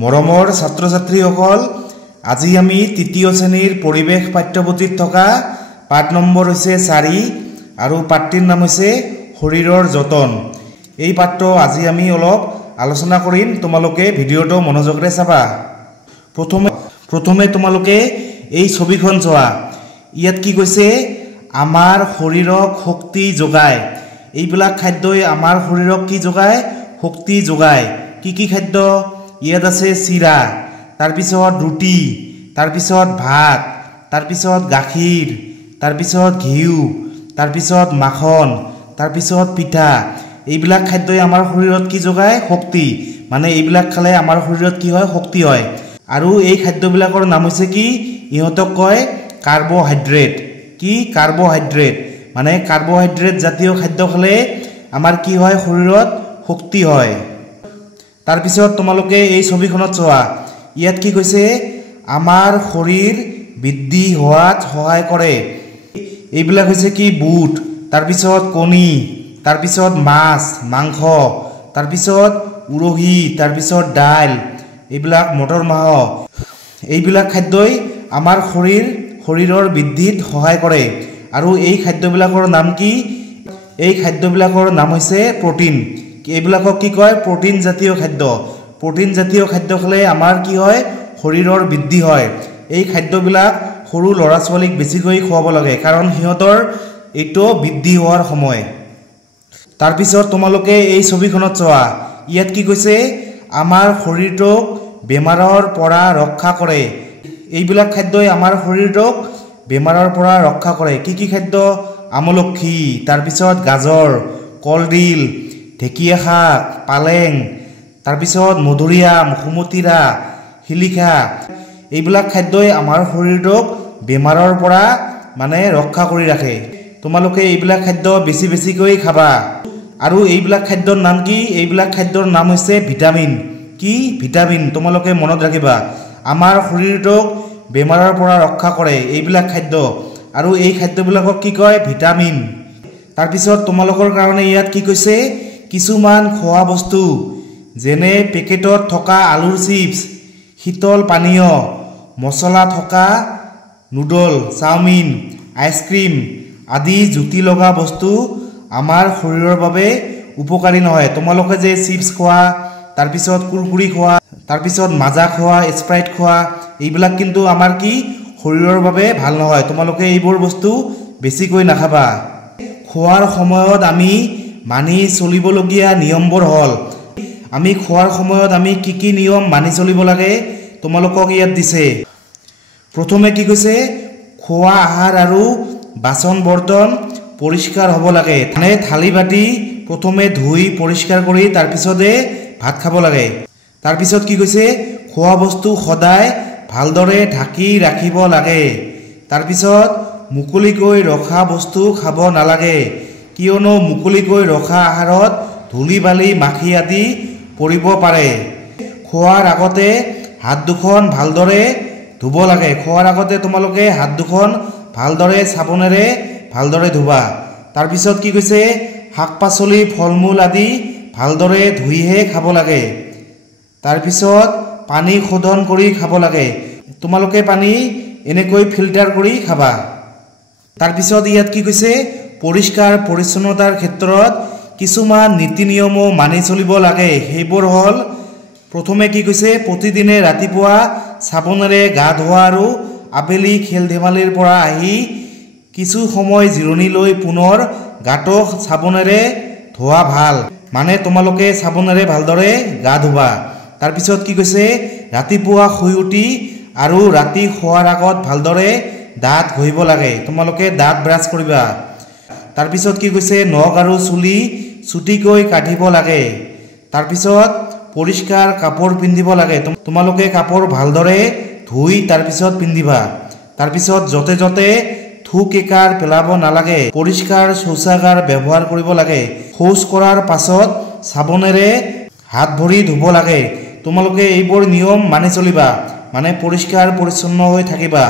মৰমৰ ছাত্ৰ ছাত্ৰীসকল আজি আমি তৃতীয় শ্ৰেণীৰ পৰিৱেশ পাঠ্যপুথিত থকা পাঠ নম্বৰ হৈছে 4 আৰু পাঠটিৰ নাম হৈছে শৰীৰৰ যতন। এই পাঠটো আজি আমি অলপ আলোচনা কৰিম, তোমালোকে ভিডিঅটো মনোযোগৰে চাবা। প্ৰথমে তোমালোকে এই ছবিখন চোৱা। ইয়াত কি কৈছে, আমাৰ শৰীৰক শক্তি যোগায়। এইবিলাক খাদ্যই আমাৰ শৰীৰক কি যোগায়? শক্তি যোগায়। কি খাদ্য? ইয়াত আছে চিৰা, তাৰপিছত ৰুটি, তাৰপিছত ভাত, তাৰপিছত গাখীৰ, তাৰপিছত ঘিউ, তাৰপিছত মাখন, তাৰপিছত পিঠা। এইবিলাক খাদ্যই আমাৰ শৰীৰত কি যোগায়? শক্তি। মানে এইবিলাক খালে আমাৰ শৰীৰত কি হয়? শক্তি হয়। আৰু এই খাদ্যবিলাকৰ নাম হৈছে কি? ইহঁতক কয় কাৰ্বহাইড্ৰেট। কি? কাৰ্বহাইড্ৰেট। মানে কাৰ্বহাইড্ৰেট জাতীয় খাদ্য খালে আমাৰ কি হয়? শৰীৰত শক্তি হয়। তাৰপিছত তোমালোকে এই ছবিখনত চোৱা। ইয়াত কি কৈছে? আমাৰ শৰীৰ বৃদ্ধি হোৱাত সহায় কৰে। এইবিলাক হৈছে কি? বুট, তাৰপিছত কণী, তাৰপিছত মাছ, মাংস, তাৰপিছত উৰহি, তাৰপিছত দাইল, এইবিলাক মটৰ মাহ। এইবিলাক খাদ্যই আমাৰ শৰীৰৰ বৃদ্ধিত সহায় কৰে। আৰু এই খাদ্যবিলাকৰ নাম কি? এই খাদ্যবিলাকৰ নাম হৈছে প্ৰটিন। এইবিলাকক কি কয়? প্ৰটিন জাতীয় খাদ্য। প্ৰটিন জাতীয় খাদ্য খালে আমাৰ কি হয়? শৰীৰৰ বৃদ্ধি হয়। এই খাদ্যবিলাক সৰু ল'ৰা ছোৱালীক বেছিকৈ খুৱাব লাগে, কাৰণ সিহঁতৰ এইটো বৃদ্ধি হোৱাৰ সময়। তাৰপিছত তোমালোকে এই ছবিখনত চোৱা। ইয়াত কি কৈছে? আমাৰ শৰীৰটোক বেমাৰৰ পৰা ৰক্ষা কৰে। এইবিলাক খাদ্যই আমাৰ শৰীৰটোক বেমাৰৰ পৰা ৰক্ষা কৰে। কি খাদ্য? আমলখি, তাৰপিছত গাজৰ, কলডিল, ঢেকীয়া শাক, পালেং, তাৰপিছত মধুৰিআম, সুমথিৰা, শিলিখা। এইবিলাক খাদ্যই আমাৰ শৰীৰটোক বেমাৰৰ পৰা মানে ৰক্ষা কৰি ৰাখে। তোমালোকে এইবিলাক খাদ্য বেছিকৈ খাবা। আৰু এইবিলাক খাদ্যৰ নাম কি? এইবিলাক খাদ্যৰ নাম হৈছে ভিটামিন। কি? ভিটামিন। তোমালোকে মনত ৰাখিবা, আমাৰ শৰীৰটোক বেমাৰৰ পৰা ৰক্ষা কৰে এইবিলাক খাদ্য। আৰু এই খাদ্যবিলাকক কি কয়? ভিটামিন। তাৰপিছত তোমালোকৰ কাৰণে ইয়াত কি কৈছে? কিছুমান খোৱা বস্তু যেনে পেকেটত থকা আলুৰ চিপছ, শীতল পানীয়, মছলা থকা নুডল, চাওমিন, আইচক্ৰীম আদি জুতি লগা বস্তু আমাৰ শৰীৰৰ বাবে উপকাৰী নহয়। তোমালোকে যে চিপছ খোৱা, তাৰপিছত কুৰকুৰি খোৱা, তাৰপিছত মাজা খোৱা, স্প্ৰাইট খোৱা, এইবিলাক কিন্তু আমাৰ কি? শৰীৰৰ বাবে ভাল নহয়। তোমালোকে এইবোৰ বস্তু বেছিকৈ নাখাবা। খোৱাৰ সময়ত আমি মানি চলিবলগীয়া নিয়মবোৰ হ'ল, আমি খোৱাৰ সময়ত আমি কি নিয়ম মানি চলিব লাগে তোমালোকক ইয়াত দিছে। প্ৰথমে কি কৈছে? খোৱা আহাৰ আৰু বাচন বৰ্তন পৰিষ্কাৰ হ'ব লাগে। মানে থালি বাটি প্ৰথমে ধুই পৰিষ্কাৰ কৰি তাৰপিছতে ভাত খাব লাগে। তাৰপিছত কি কৈছে? খোৱা বস্তু সদায় ভালদৰে ঢাকি ৰাখিব লাগে। তাৰপিছত মুকলিকৈ ৰখা বস্তু খাব নালাগে, কিয়নো মুকলিকৈ ৰখা আহাৰত ধূলি বালি, মাখি আদি পৰিব পাৰে। খোৱাৰ আগতে হাত দুখন ভালদৰে ধুব লাগে। খোৱাৰ আগতে তোমালোকে হাত দুখন ভালদৰে চাবোনেৰে ভালদৰে ধুবা। তাৰপিছত কি কৈছে? শাক পাচলি, ফল মূল আদি ভালদৰে ধুইহে খাব লাগে। তাৰপিছত পানী শোধন কৰি খাব লাগে। তোমালোকে পানী এনেকৈ ফিল্টাৰ কৰি খাবা। তাৰপিছত ইয়াত কি কৈছে? পৰিষ্কাৰ পৰিচ্ছন্নতাৰ ক্ষেত্ৰত কিছুমান নীতি নিয়মো মানি চলিব লাগে। সেইবোৰ হ'ল, প্ৰথমে কি কৈছে? প্ৰতিদিনে ৰাতিপুৱা চাবোনেৰে গা ধোৱা আৰু আবেলি খেল ধেমালিৰ পৰা আহি কিছু সময় জিৰণি লৈ পুনৰ গাটো চাবোনেৰে ধোৱা ভাল। মানে তোমালোকে চাবোনেৰে ভালদৰে গা ধুবা। তাৰপিছত কি কৈছে? ৰাতিপুৱা শুই উঠি আৰু ৰাতি শোৱাৰ আগত ভালদৰে দাঁত ঘঁহিব লাগে। তোমালোকে দাঁত ব্ৰাছ কৰিবা। তাৰপিছত কি কৈছে? নখ আৰু চুলি চুটিকৈ কাটিব লাগে। তাৰপিছত পৰিষ্কাৰ কাপোৰ পিন্ধিব লাগে। তোমালোকে কাপোৰ ভালদৰে ধুই তাৰপিছত পিন্ধিবা। তাৰপিছত য'তে য'তে থুক একাৰ পেলাব নালাগে। পৰিষ্কাৰ শৌচাগাৰ ব্যৱহাৰ কৰিব লাগে। শৌচ কৰাৰ পাছত চাবোনেৰে হাত ভৰি ধুব লাগে। তোমালোকে এইবোৰ নিয়ম মানি চলিবা, মানে পৰিষ্কাৰ পৰিচ্ছন্ন হৈ থাকিবা।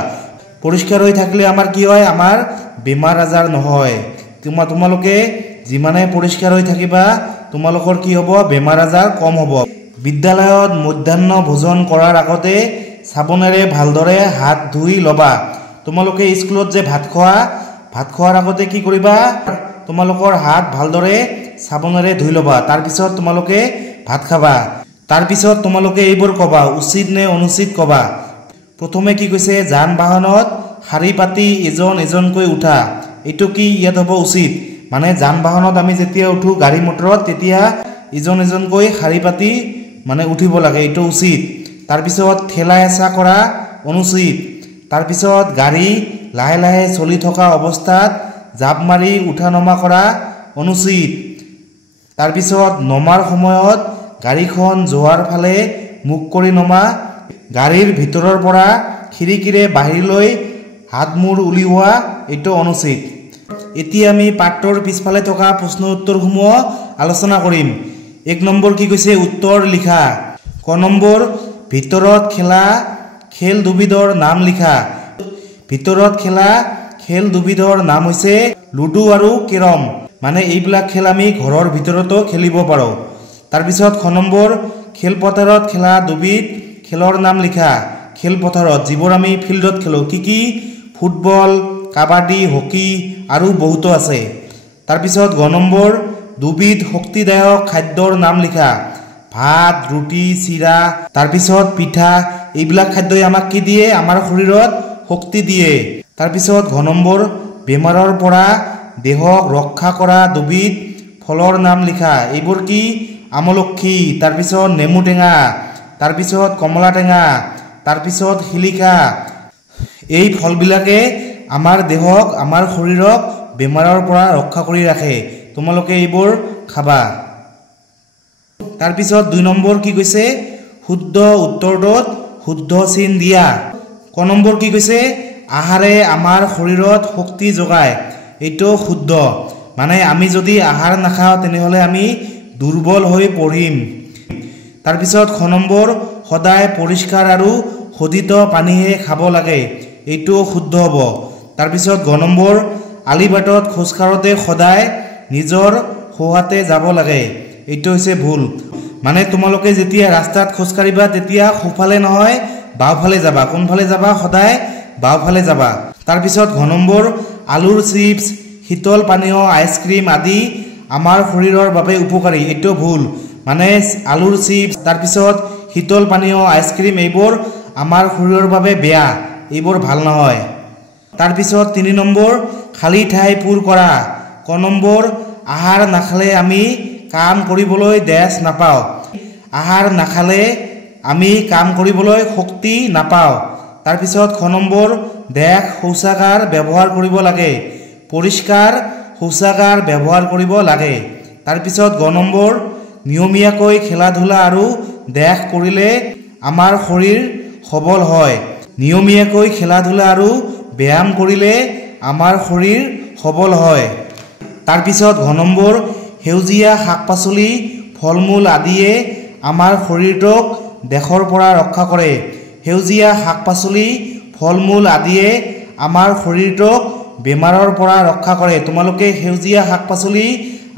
পৰিষ্কাৰ হৈ থাকিলে আমাৰ কি হয়? আমাৰ বেমাৰ আজাৰ নহয়। তোমালোকে যিমানে পৰিষ্কাৰ হৈ থাকিবা তোমালোকৰ কি হ'ব? বেমাৰ আজাৰ কম হ'ব। বিদ্যালয়ত মধ্যাহ্ন ভোজন কৰাৰ আগতে চাবোনেৰে ভালদৰে হাত ধুই লবা। তোমালোকে স্কুলত যে ভাত খোৱাৰ আগতে কি কৰিবা, তোমালোকৰ হাত ভালদৰে চাবোনেৰে ধুই লবা। তাৰ পিছত তোমালোকে ভাত খাবা। তাৰ পিছত তোমালোকে এইবোৰ কবা, উচিত নে অনুচিত কবা। প্ৰথমে কি কৈছে, যান বাহনত শাৰী পাতি এজন এজনকৈ উঠা। এইটো কি ইয়াত হ'ব উচিত, মানে যান বাহনত আমি যেতিয়া উঠো গাড়ী মটৰত তেতিয়া এজন এজনকৈ শাৰী পাতি মানে উঠিব লাগে, এইটো উচিত। তাৰপিছত ঠেলা হেঁচা কৰা অনুচিত। তাৰপিছত গাড়ী লাহে লাহে চলি থকা অৱস্থাত জাপ মাৰি উঠা নমা কৰা অনুচিত। তাৰপিছত নমাৰ সময়ত গাড়ীখন যোৱাৰ ফালে মুখ কৰি নমা। গাড়ীৰ ভিতৰৰ পৰা খিৰিকীৰে বাহিৰলৈ হাত মূৰ উলিওৱা, এইটো অনুচিত। এতিয়া আমি পাঠটোৰ পিছফালে থকা প্ৰশ্ন উত্তৰসমূহ আলোচনা কৰিম। 1 নম্বৰ কি কৈছে, উত্তৰ লিখা। ক নম্বৰ, ভিতৰত খেলা খেল দুবিধৰ নাম লিখা। ভিতৰত খেলা খেল দুবিধৰ নাম হৈছে লুডু আৰু কেৰম। মানে এইবিলাক খেল আমি ঘৰৰ ভিতৰতো খেলিব পাৰোঁ। তাৰপিছত খ নম্বৰ, খেলপথাৰত খেলা দুবিধ খেলৰ নাম লিখা। খেলপথাৰত যিবোৰ আমি ফিল্ডত খেলোঁ, কি ফুটবল, কাবাডী, হকী আৰু বহুতো আছে। তাৰপিছত গ নম্বৰ, দুবিধ শক্তিদায়ক খাদ্যৰ নাম লিখা। ভাত, ৰুটি, চিৰা, তাৰপিছত পিঠা। এইবিলাক খাদ্যই আমাক কি দিয়ে, আমাৰ শৰীৰত শক্তি দিয়ে। তাৰপিছত ঘ নম্বৰ, বেমাৰৰ পৰা দেহক ৰক্ষা কৰা দুবিধ ফলৰ নাম লিখা। এইবোৰ কি, আমলখি, তাৰপিছত নেমু টেঙা, তাৰপিছত কমলা টেঙা, তাৰপিছত শিলিখা। এই ফলবিলাকে আমাৰ দেহক, আমাৰ শৰীৰক বেমাৰৰ পৰা ৰক্ষা কৰি ৰাখে। তোমালোকে এইবোৰ খাবা। তাৰপিছত 2 নম্বৰ কি কৈছে, শুদ্ধ উত্তৰটোত শুদ্ধ চিন দিয়া। ক নম্বৰ কি কৈছে, আহাৰে আমাৰ শৰীৰত শক্তি যোগায়। এইটো শুদ্ধ, মানে আমি যদি আহাৰ নাখাওঁ তেনেহ'লে আমি দুৰ্বল হৈ পৰিম। তাৰপিছত খ নম্বৰ, সদায় পৰিষ্কাৰ আৰু শোধিত পানীহে খাব লাগে। এইটো শুদ্ধ হ'ব। তাৰপিছত গ নম্বৰ, আলিবাটত খোজকাঢ়োতে সদায় নিজৰ সোঁহাতে যাব লাগে। এইটো হৈছে ভুল, মানে তোমালোকে যেতিয়া ৰাস্তাত খোজকাঢ়িবা তেতিয়া সোঁফালে নহয় বাওঁফালে যাবা। কোনফালে যাবা, সদায় বাওঁফালে যাবা। তাৰপিছত ঘ নম্বৰ, আলুৰ চিপছ, শীতল পানীয়, আইচক্ৰীম আদি আমাৰ শৰীৰৰ বাবে উপকাৰী। এইটো ভুল, মানে আলুৰ চিপছ, তাৰপিছত শীতল পানীয়, আইচক্ৰীম এইবোৰ আমাৰ শৰীৰৰ বাবে বেয়া, এইবোৰ ভাল নহয়। তাৰপিছত 3 নম্বৰ, খালী ঠাই পূৰ কৰা। ক নম্বৰ, আহাৰ নাখালে আমি কাম কৰিবলৈ দেজ নাপাওঁ। আহাৰ নাখালে আমি কাম কৰিবলৈ শক্তি নাপাওঁ। তাৰপিছত খ নম্বৰ, দেশ শৌচাগাৰ ব্যৱহাৰ কৰিব লাগে। পৰিষ্কাৰ শৌচাগাৰ ব্যৱহাৰ কৰিব লাগে। তাৰপিছত গ নম্বৰ, নিয়মীয়াকৈ খেলা ধূলা আৰু দেশ কৰিলে আমাৰ শৰীৰ সবল হয়। নিয়মীয়াকৈ খেলা ধূলা আৰু ব্যায়াম কৰিলে আমাৰ শৰীৰ সবল হয়। তাৰপিছত ঘ নম্বৰ, সেউজীয়া শাক পাচলি, ফল মূল আদিয়ে আমাৰ শৰীৰটোক দেশৰ পৰা ৰক্ষা কৰে। সেউজীয়া শাক পাচলি, ফল মূল আদিয়ে আমাৰ শৰীৰটোক বেমাৰৰ পৰা ৰক্ষা কৰে। তোমালোকে সেউজীয়া শাক পাচলি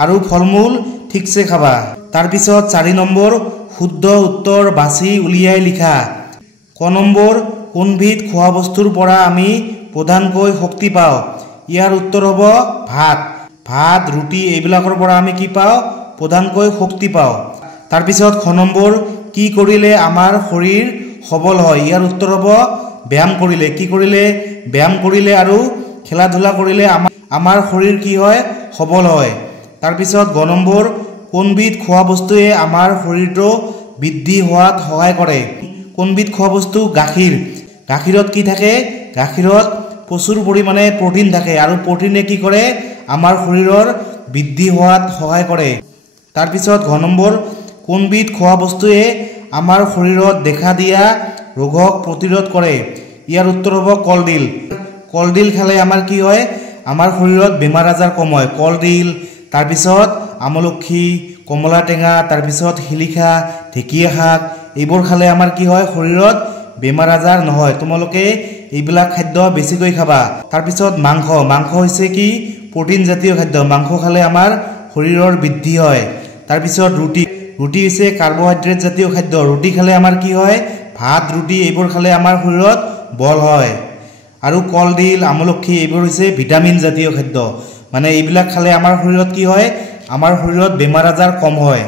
আৰু ফল মূল ঠিকছে খাবা। তাৰপিছত 4 নম্বৰ, শুদ্ধ উত্তৰ বাছি উলিয়াই লিখা। ক নম্বৰ, কোনবিধ খোৱা বস্তুৰ পৰা আমি প্ৰধানকৈ শক্তি পাওঁ। ইয়াৰ উত্তৰ হ'ব ভাত। ভাত, ৰুটি এইবিলাকৰ পৰা আমি কি পাওঁ, প্ৰধানকৈ শক্তি পাওঁ। তাৰপিছত খ নম্বৰ, কি কৰিলে আমাৰ শৰীৰ সবল হয়। ইয়াৰ উত্তৰ হ'ব ব্যায়াম কৰিলে। কি কৰিলে, ব্যায়াম কৰিলে আৰু খেলা ধূলা কৰিলে আমাৰ শৰীৰ কি হয়, সবল হয়। তাৰপিছত গ নম্বৰ, কোনবিধ খোৱা বস্তুৱে আমাৰ শৰীৰটো বৃদ্ধি হোৱাত সহায় কৰে। কোনবিধ খোৱা বস্তু, গাখীৰ। গাখীৰত কি থাকে, গাখীৰত প্ৰচুৰ পৰিমাণে প্ৰটিন থাকে আৰু প্ৰটিনে কি কৰে, আমাৰ শৰীৰৰ বৃদ্ধি হোৱাত সহায় কৰে। তাৰপিছত ঘ নম্বৰ, কোনবিধ খোৱা বস্তুৱে আমাৰ শৰীৰত দেখা দিয়া ৰোগক প্ৰতিৰোধ কৰে। ইয়াৰ উত্তৰ হ'ব কলডিল। কলডিল খালে আমাৰ কি হয়, আমাৰ শৰীৰত বেমাৰ আজাৰ কম হয়। কলডিল, তাৰপিছত আমলখি, কমলা টেঙা, তাৰপিছত শিলিখা, ঢেকীয়া শাক এইবোৰ খালে আমাৰ কি হয়, শৰীৰত বেমাৰ আজাৰ নহয়। তোমালোকে এইবিলাক খাদ্য বেছিকৈ খাবা। তাৰপিছত মাংস। মাংস হৈছে কি, প্ৰটিন জাতীয় খাদ্য। মাংস খালে আমাৰ শৰীৰৰ বৃদ্ধি হয়। তাৰপিছত ৰুটি। ৰুটি হৈছে কাৰ্বহাইড্ৰেট জাতীয় খাদ্য ৰুটি খালে আমাৰ কি হয় ভাত ৰুটি এইবোৰ খালে আমাৰ শৰীৰত বল হয় আৰু কলডিল আমলখি এইবোৰ হৈছে ভিটামিন জাতীয় খাদ্য মানে এইবিলাক খালে আমাৰ শৰীৰত কি হয় আমাৰ শৰীৰত বেমাৰ আজাৰ কম হয়